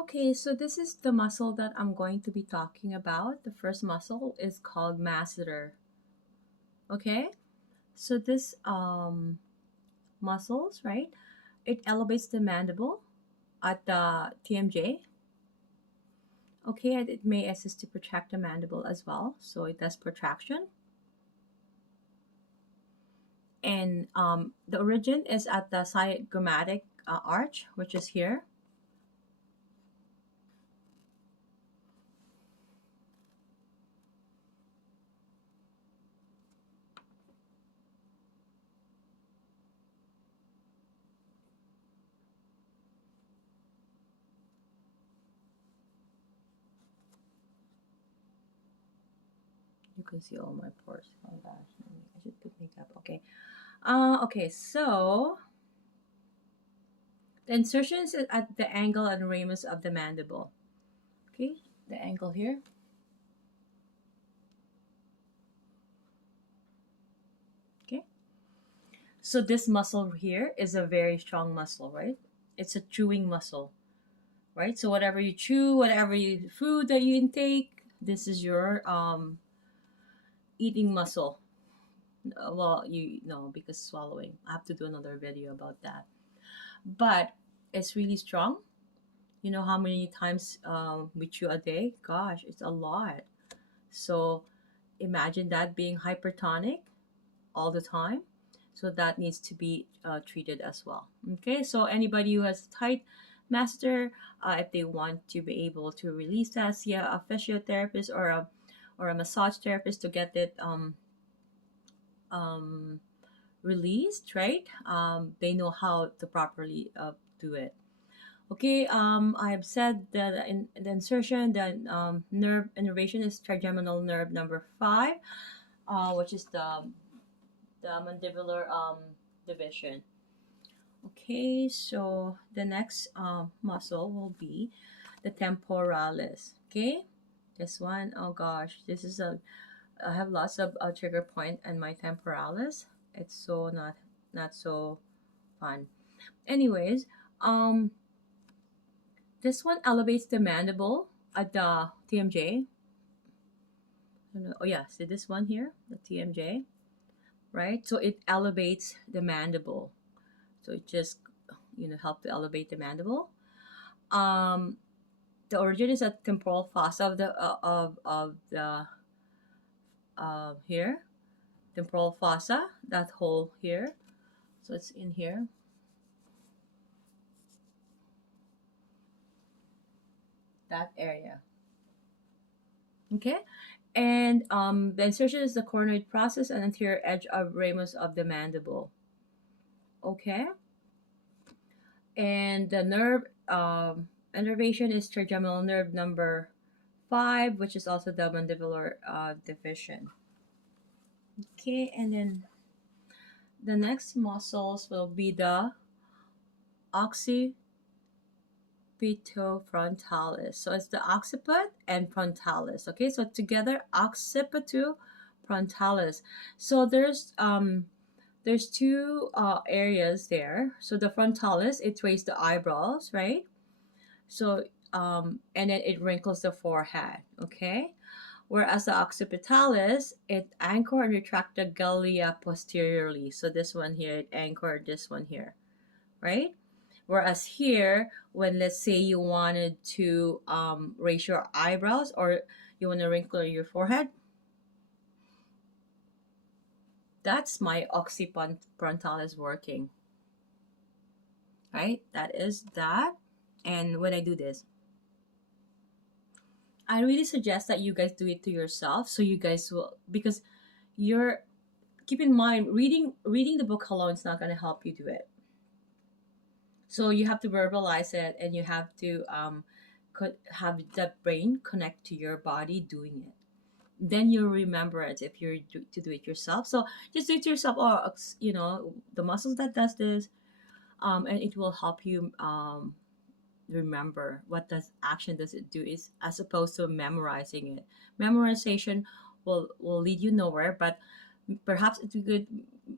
Okay, so this is the muscle that I'm going to be talking about. The first muscle is called masseter. Okay, so this muscles, right? It elevates the mandible at the TMJ. Okay, and it may assist to protect the mandible as well. So it does protraction. And the origin is at the zygomatic arch, which is here. You can see all my pores. Oh gosh, I should put makeup. Okay. Okay, so the insertion is at the angle and ramus of the mandible. Okay, the angle here. Okay, so this muscle here is a very strong muscle, right? It's a chewing muscle, right? So whatever you chew, whatever you food that you intake, this is your eating muscle. Well, you know because swallowing. I have to do another video about that. But it's really strong. You know how many times we chew a day? Gosh, it's a lot. So imagine that being hypertonic all the time. So that needs to be treated as well. Okay, so anybody who has tight master, if they want to be able to release that, see a physiotherapist or a massage therapist to get it um, released, right? They know how to properly do it. Okay, I have said that in the insertion, the nerve innervation is trigeminal nerve number 5, which is the mandibular division. Okay, so the next muscle will be the temporalis. Okay, this one, oh gosh, this is a I have lots of trigger point in my temporalis. It's so not so fun. Anyways, um, this one elevates the mandible at the TMJ. Oh yeah, see this one here, the TMJ, right? So it elevates the mandible. So it just help to elevate the mandible. Um, the origin is at temporal fossa of the here, temporal fossa, that hole here. So it's in here, that area. Okay, and the insertion is the coronoid process and anterior edge of ramus of the mandible. Okay, and the nerve innervation is trigeminal nerve number 5, which is also the mandibular division. Okay, and then the next muscles will be the occipitofrontalis. So it's the occiput and frontalis. Okay, so together occipitofrontalis. So there's two areas there. So the frontalis, it raises the eyebrows, right? So and then it wrinkles the forehead. Okay, whereas the occipitalis, it anchor and retract the glia posteriorly. So this one here, it anchored this one here, right? Whereas here, when let's say you wanted to raise your eyebrows or you want to wrinkle your forehead, that's my occipitalis working, right? That is that. And when I do this, I really suggest that you guys do it to yourself so you guys will, because you're, keep in mind, reading the book alone is not going to help you do it. So you have to verbalize it and you have to have the brain connect to your body doing it. Then you'll remember it if you're to do it yourself. So just do it yourself, or the muscles that does this, and it will help you remember what does action does it do, is as opposed to memorizing it. Memorization will lead you nowhere, but perhaps it could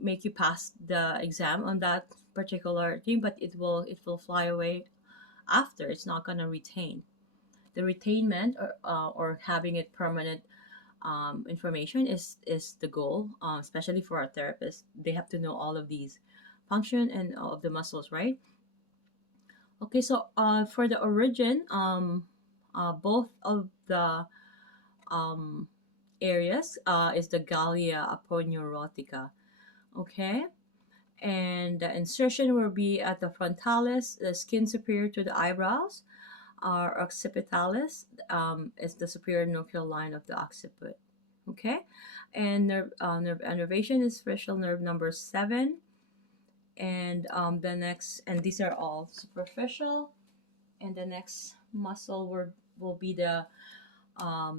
make you pass the exam on that particular thing, but it will fly away after, it's not going to retain. The retainment, or having it permanent information is the goal, especially for a therapist. They have to know all of these function and all of the muscles, right? Okay, so for the origin, both of the um, areas is the gallia aponeurotica. Okay, and the insertion will be at the frontalis, the skin superior to the eyebrows. Our occipitalis is the superior nuclear line of the occiput. Okay, and nerve innervation is facial nerve number 7, and the next, and these are all superficial, and the next muscle will be the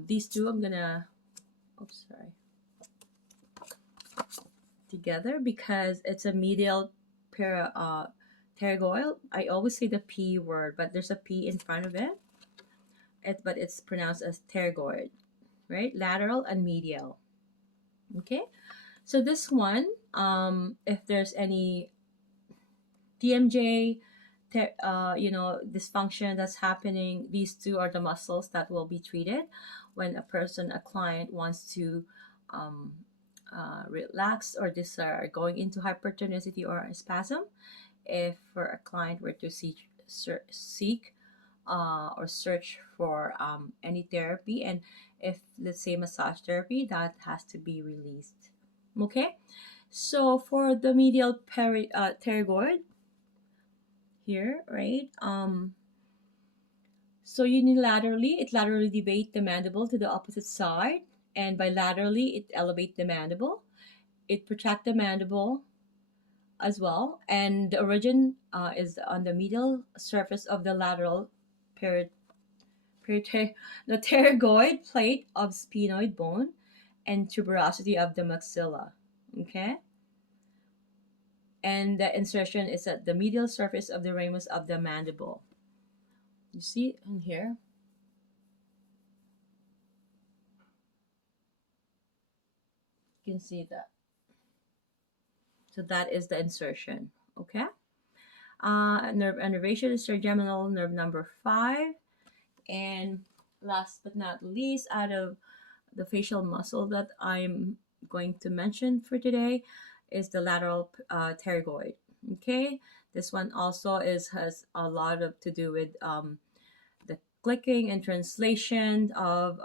these two. I'm gonna, oops, sorry, together because it's a medial pterygoid. I always say the P word, but there's a P in front of it. But it's pronounced as pterygoid, right? Lateral and medial. Okay, so this one, if there's any TMJ, dysfunction that's happening, these two are the muscles that will be treated when a client wants to um, relax, or this are going into hypertonicity or a spasm. If for a client were to seek or search for any therapy, and if, let's say, massage therapy, that has to be released. Okay, so for the medial pterygoid here, right? So unilaterally, it laterally deviates the mandible to the opposite side, and bilaterally, it elevates the mandible. It protracts the mandible as well, and the origin is on the medial surface of the lateral peri- the pterygoid plate of sphenoid bone and tuberosity of the maxilla. Okay, and the insertion is at the medial surface of the ramus of the mandible. You see in here, you can see that. So that is the insertion. Okay. Nerve innervation is trigeminal nerve number 5. And last but not least, out of the facial muscle that I'm going to mention for today, is the lateral pterygoid. Okay, this one also has a lot of to do with the clicking and translation of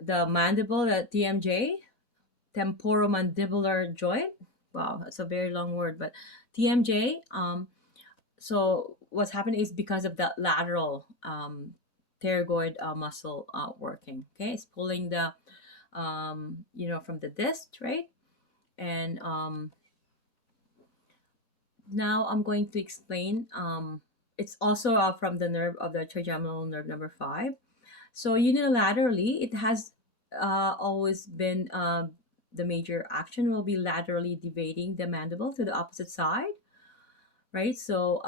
the mandible, the TMJ, temporomandibular joint. Wow, that's a very long word, but TMJ. So what's happening is because of that lateral pterygoid muscle working. Okay, it's pulling the from the disc, right? And now I'm going to explain. It's also from the nerve of the trigeminal nerve number 5. So unilaterally, it has always been the major action will be laterally deviating the mandible to the opposite side, right? So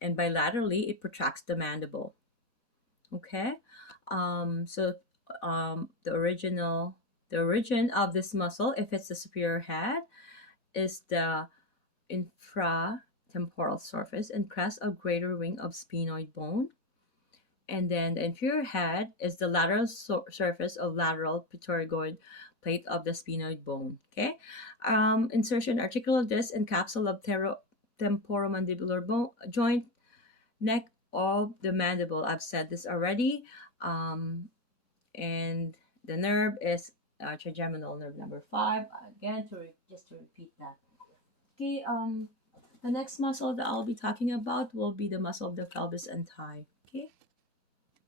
and bilaterally, it protracts the mandible. Okay, so the origin of this muscle, if it's the superior head, is the infratemporal surface and crest of greater wing of sphenoid bone. And then the inferior head is the lateral surface of lateral pterygoid plate of the sphenoid bone. Okay, insertion articular disc and capsule of temporomandibular bone joint, neck of the mandible. I've said this already. And the nerve is trigeminal nerve number 5. Again, just to repeat that. Okay. The next muscle that I'll be talking about will be the muscle of the pelvis and thigh.